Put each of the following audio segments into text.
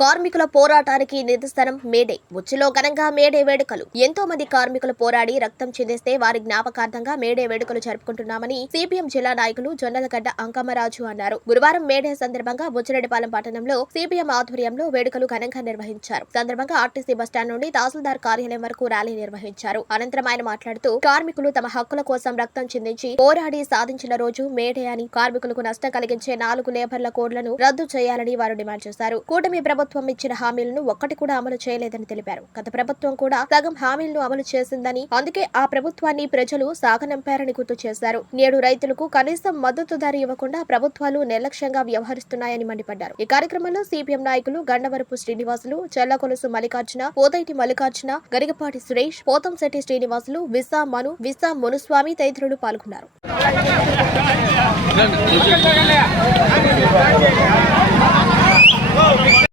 కార్మికుల పోరాటానికి నిదర్శనం మేడే. ఉచ్చులో ఘనంగా మేడే వేడుకలు. ఎంతో మంది కార్మికులు పోరాడి రక్తం చిందిస్తే వారి జ్ఞాపకార్థంగా మేడే వేడుకలు జరుపుకుంటున్నామని సిపిఎం జిల్లా నాయకులు జొన్నలగడ్డ అంకమ్మరాజు అన్నారు. గురువారం మేడే సందర్భంగా బుచ్చిరెడ్డిపాలెం పట్టణంలో సిపిఎం ఆధ్వర్యంలో వేడుకలు ఘనంగా నిర్వహించారు. సందర్భంగా ఆర్టీసీ బస్టాండ్ నుండి తహసీల్దార్ కార్యాలయం వరకు ర్యాలీ నిర్వహించారు. అనంతరం ఆయన మాట్లాడుతూ కార్మికులు తమ హక్కుల కోసం రక్తం చిందించి పోరాడి సాధించిన రోజు మేడే అని కార్మికులకు నష్టం కలిగించే నాలుగు లేబర్ల కోడ్లను రద్దు చేయాలని వారు డిమాండ్ చేశారు. కూటమి ప్రభుత్వం ప్రభుత్వం ఇచ్చిన హామీలను ఒక్కటి కూడా అమలు చేయలేదని తెలిపారు. గత ప్రభుత్వం కూడా సగం హామీలను అమలు చేసిందని అందుకే ఆ ప్రభుత్వాన్ని ప్రజలు సాగనంపారని గుర్తు చేశారు. నేడు రైతులకు కనీసం మద్దతు ధర ఇవ్వకుండా ప్రభుత్వాలు నిర్లక్ష్యంగా వ్యవహరిస్తున్నాయని మండిపడ్డారు. ఈ కార్యక్రమంలో సిపిఎం నాయకులు గండవరపు శ్రీనివాసులు చెల్లకొలుసు మల్లికార్జున పోతైటి మల్లికార్జున గరిగపాటి సురేష్ పోతంశెట్టి శ్రీనివాసులు విసా మను విసా మునుస్వామి తదితరులు పాల్గొన్నారు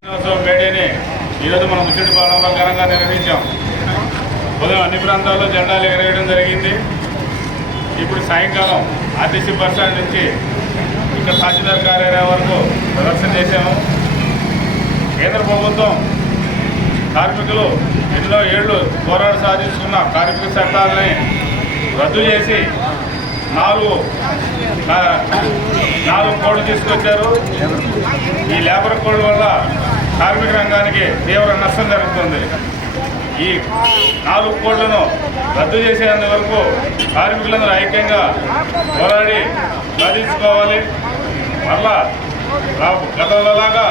దినోత్సవం మేడేని ఈరోజు మనం ముసిడిపాలెంలో ఘనంగా నిర్వహించాం. ఉదయం అన్ని ప్రాంతాల్లో జెండాలు ఎగరేయడం జరిగింది. ఇప్పుడు సాయంకాలం ఆర్టీసీ బస్ స్టాండ్ నుంచి ఇక్కడ తహసీల్దార్ కార్యాలయం వరకు ప్రదర్శన చేశాము. కేంద్ర ప్రభుత్వం కార్మికులు ఎన్నో ఏళ్ళు పోరాట సాధించుకున్న కార్మిక చట్టాలని రద్దు చేసి నాలుగు నాలుగు కోడ్లు తీసుకొచ్చారు. ఈ లేబర్ కోడ్ వల్ల కార్మిక రంగానికి తీవ్ర నష్టం జరుగుతుంది. ఈ నాలుగు కోట్లను రద్దు చేసేందు వరకు కార్మికులందరూ ఐక్యంగా పోరాడి సాధించుకోవాలి. మళ్ళా గతంలోలాగా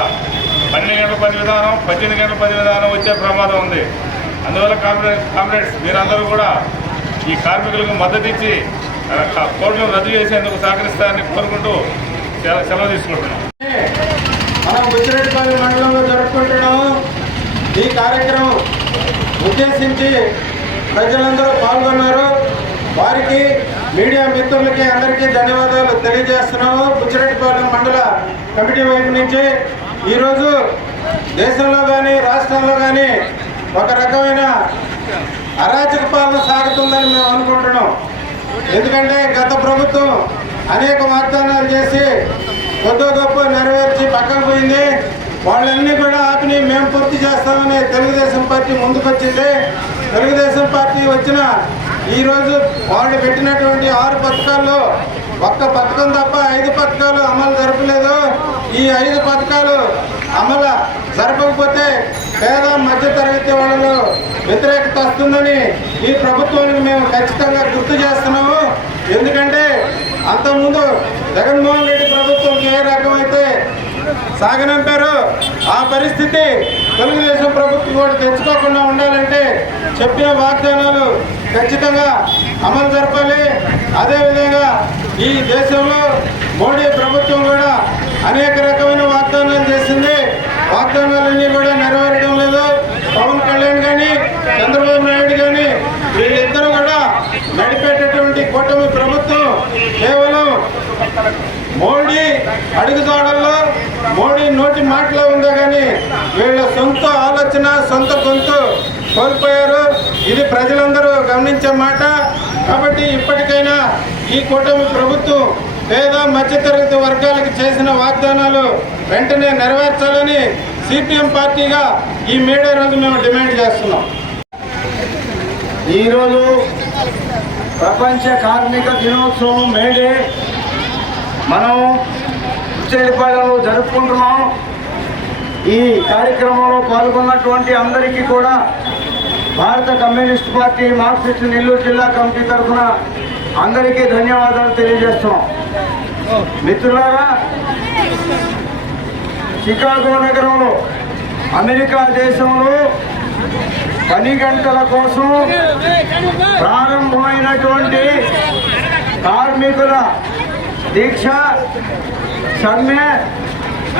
పన్నెండు గంటల పని విధానం పద్దెనిమిది గంటల పని విధానం వచ్చే ప్రమాదం ఉంది. అందువల్ల కామ్రేడ్ కామ్రేడ్స్ మీరందరూ కూడా ఈ కార్మికులకు మద్దతు ఇచ్చి ఆ, రద్దు చేసేందుకు సహకరిస్తారని కోరుకుంటూ సెలవు తీసుకుంటున్నాం. మనం బుచ్చిరెడ్డిపల్లి మండలంలో జరుపుకుంటున్నాము. ఈ కార్యక్రమం ఉద్దేశించి ప్రజలందరూ పాల్గొన్నారు. వారికి మీడియా మిత్రులకి అందరికీ ధన్యవాదాలు తెలియజేస్తున్నాము. బుచ్చిరెడ్డిపాలెం మండల కమిటీ వైపు నుంచి ఈరోజు దేశంలో కానీ రాష్ట్రంలో కానీ ఒక రకమైన అరాచక పాలన సాగుతుందని మేము అనుకుంటున్నాం. ఎందుకంటే గత ప్రభుత్వం అనేక వాగ్దానాలు చేసి కొద్ది గొప్ప నెరవేర్చి పక్కన పోయింది. వాళ్ళన్నీ కూడా ఆపిని మేము పూర్తి చేస్తామని తెలుగుదేశం పార్టీ ముందుకొచ్చింది. తెలుగుదేశం పార్టీ వచ్చిన ఈరోజు వాళ్ళు పెట్టినటువంటి ఆరు పథకాల్లో ఒక్క పథకం తప్ప ఐదు పథకాలు అమలు జరపలేదు. ఈ ఐదు పథకాలు అమలు జరపకపోతే పేద మధ్య తరగతి వాళ్ళలో వ్యతిరేకత వస్తుందని ఈ ప్రభుత్వానికి మేము ఖచ్చితంగా గుర్తు చేస్తున్నాము. ఎందుకంటే అంతకుముందు జగన్మోహన్ రెడ్డి ప్రభుత్వం ఏ రకమైతే సాగనంపారో ఆ పరిస్థితి తెలుగుదేశం ప్రభుత్వం కూడా తెచ్చుకోకుండా ఉండాలంటే చెప్పిన వాగ్దానాలు ఖచ్చితంగా అమలు జరపాలి. అదేవిధంగా ఈ దేశంలో మోడీ ప్రభుత్వం కూడా అనేక రకమైన వాగ్దానాలు చేసింది. వాగ్దానాలన్నీ కూడా నెరవేరడం లేదు. పవన్ కళ్యాణ్ కానీ చంద్రబాబు నాయుడు కానీ వీళ్ళిద్దరూ కూడా నడిపేటటువంటి కూటమి ప్రభుత్వం కేవలం మోడీ అడుగుజాడల్లో మోడీ నోటి మాటలో ఉందే కానీ వీళ్ళ సొంత ఆలోచన సొంత గొంతు కోల్పోయారు. ఇది ప్రజలందరూ గమనించే మాట. కాబట్టి ఇప్పటికైనా ఈ కూటమి ప్రభుత్వం పేద మధ్యతరగతి వర్గాలకు చేసిన వాగ్దానాలు వెంటనే నెరవేర్చాలని సిపిఎం పార్టీగా ఈ మేడే రోజు మేము డిమాండ్ చేస్తున్నాం. ఈరోజు ప్రపంచ కార్మిక దినోత్సవం మేడే మనం ఉచ్చేడిపాలెంలో జరుపుకుంటున్నాం. ఈ కార్యక్రమంలో పాల్గొన్నటువంటి అందరికీ కూడా భారత కమ్యూనిస్ట్ పార్టీ మార్క్సిస్ట్ నెల్లూరు జిల్లా కమిటీ తరఫున అందరికీ ధన్యవాదాలు తెలియజేస్తున్నాం. మిత్రులారా చికాగో నగరంలో అమెరికా దేశంలో పని గంటల కోసం ప్రారంభమైనటువంటి కార్మికుల దీక్ష సమ్మె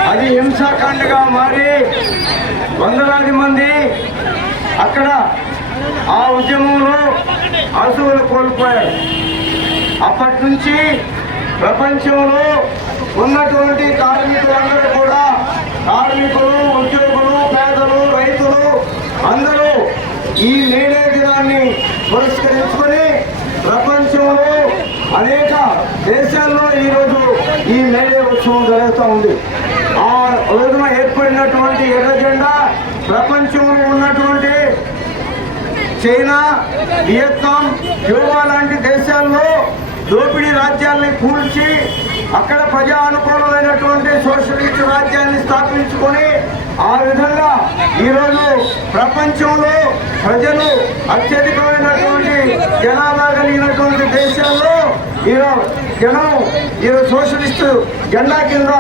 అది హింసాకాండగా మారి వందలాది మంది అక్కడ ఆ ఉద్యమంలో అసువులు కోల్పోయారు. అప్పటి నుంచి ప్రపంచంలో ఉన్నటువంటి కార్మికులందరూ కూడా కార్మికులు ఉద్యోగులు పేదలు రైతులు అందరూ ఈ మేడే దినాన్ని పురస్కరించుకొని ప్రపంచంలో అనేక ఈ మేడే ఉత్సవం జరుగుతూ ఉంది. ఆ రోజున ఏర్పడినటువంటి ఎర్ర జెండా ప్రపంచంలో ఉన్నటువంటి చైనా వియత్నాం క్యూబా లాంటి దేశాల్లో దోపిడీ రాజ్యాన్ని కూల్చి అక్కడ ప్రజా అనుకూలమైనటువంటి సోషలిస్ట్ రాజ్యాన్ని స్థాపించుకొని ఆ విధంగా ఈరోజు ప్రపంచంలో ప్రజలు అత్యధికమైనటువంటి జనాభా కలిగినటువంటి దేశాల్లో ఈరోజు జనం ఈరోజు సోషలిస్ట్ జెండా కింద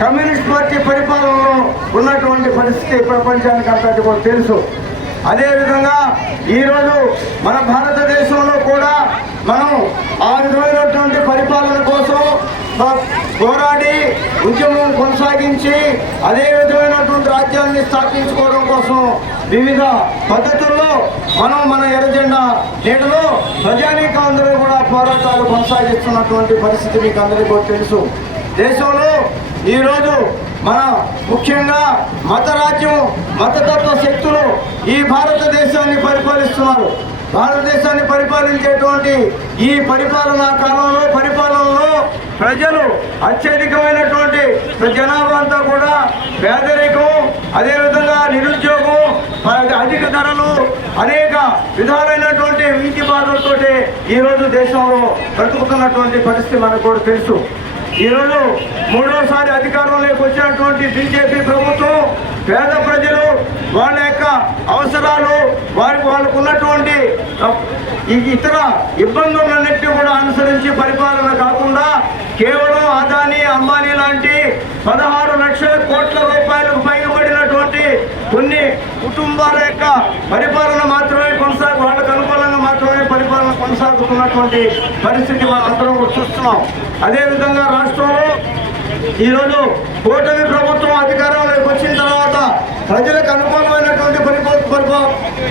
కమ్యూనిస్ట్ పార్టీ పరిపాలనలో ఉన్నటువంటి పరిస్థితి ప్రపంచానికి అంతటి తెలుసు. అదేవిధంగా ఈరోజు మన భారతదేశంలో కూడా మనం ఆ విధమైనటువంటి పరిపాలన కోసం పోరాడి ఉద్యమం కొనసాగించి అదే విధమైనటువంటి రాజ్యాన్ని స్థాపించుకోవడం కోసం వివిధ పద్ధతుల్లో మనం మన ఎర్రజెండా నీడలో ప్రజానీకం అందరూ కూడా పోరాటాలు కొనసాగిస్తున్నటువంటి పరిస్థితి మీకు అందరికీ కూడా తెలుసు. దేశంలో ఈరోజు మన ముఖ్యంగా మత రాజ్యం మతతత్వ శక్తులు ఈ భారతదేశాన్ని పరిపాలిస్తున్నారు. భారతదేశాన్ని పరిపాలించేటువంటి ఈ పరిపాలనా కాలంలో పరిపాలనలో ప్రజలు అత్యధికమైనటువంటి జనాభా అంతా కూడా పేదరికం అదేవిధంగా నిరుద్యోగం అధిక ధరలు అనేక విధాలైనటువంటి వీటి బాధలతోటి ఈరోజు దేశంలో బ్రతుకుతున్నటువంటి పరిస్థితి మనకు కూడా తెలుసు. ఈరోజు మూడోసారి అధికారంలోకి వచ్చినటువంటి బీజేపీ ప్రభుత్వం పేద ప్రజలు వాళ్ళ యొక్క అవసరాలు వారికి వాళ్ళకు ఉన్నటువంటి ఇతర ఇబ్బందులన్నింటినీ కూడా అనుసరించి పరిపాలన కాకుండా కేవలం అదానీ అంబానీ లాంటి పదహారు లక్షల కోట్ల రూపాయలకు పైబడినటువంటి కొన్ని కుటుంబాల యొక్క పరిపాలన కొనసాగుతున్నటువంటి పరిస్థితి మనం అందరం చూస్తున్నాం. అదేవిధంగా రాష్ట్రంలో ఈరోజు కూటమి ప్రభుత్వం అధికారంలోకి వచ్చిన తర్వాత ప్రజలకు అనుకూలమైనటువంటి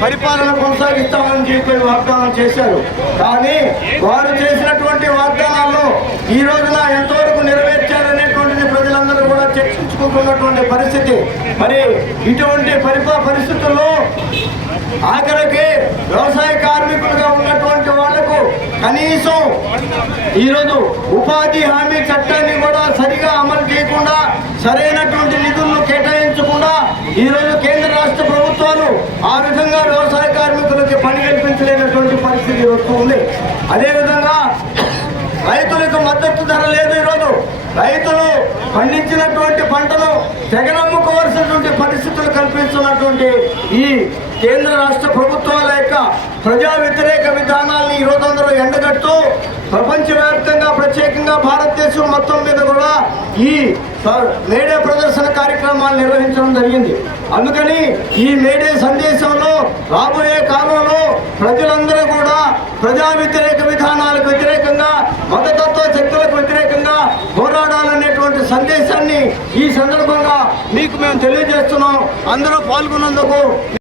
పరిపాలన కొనసాగిస్తామని చెప్పి వాగ్దానం చేశారు. కానీ వారు చేసినటువంటి వాగ్దానాల్లో ఈ రోజున ఎంతవరకు నెరవేర్చారనేటువంటిది ప్రజలందరూ కూడా చర్చించుకుంటున్నటువంటి పరిస్థితి. మరి ఇటువంటి పరిపా పరిస్థితుల్లో ఆఖరికి వ్యవసాయ కార్మికులుగా ఉన్నటువంటి వాళ్ళకు కనీసం ఈరోజు ఉపాధి హామీ చట్టాన్ని కూడా సరిగా అమలు చేయకుండా సరైనటువంటి నిధులను కేటాయించకుండా ఈరోజు కేంద్ర రాష్ట్ర ప్రభుత్వాలు ఆ విధంగా వ్యవసాయ కార్మికులకి పని కల్పించలేనటువంటి పరిస్థితి వస్తూ ఉంది. అదేవిధంగా రైతులకు మద్దతు ధర లేదు ఈరోజు. రైతులు పండించినటువంటి పంటను తెగనమ్ముకోవాల్సినటువంటి పరిస్థితులు కల్పిస్తున్నటువంటి ఈ కేంద్ర రాష్ట్ర ప్రభుత్వాల యొక్క ప్రజా వ్యతిరేక విధానాల్ని ఈ అందరూ ఎండగడుతూ ప్రపంచవ్యాప్తంగా ప్రత్యేకంగా భారతదేశం మొత్తం మీద కూడా ఈ మేడే ప్రదర్శన కార్యక్రమాలు నిర్వహించడం జరిగింది. అందుకని ఈ మేడే సందేశంలో రాబోయే కాలంలో ప్రజలందరూ కూడా ప్రజా వ్యతిరేక విధానాలకు వ్యతిరేకంగా మతతత్వ శక్తులకు వ్యతిరేకంగా పోరాడాలనేటువంటి సందేశాన్ని ఈ సందర్భంగా మీకు మేము తెలియజేస్తున్నాం. అందరూ పాల్గొన్నందుకు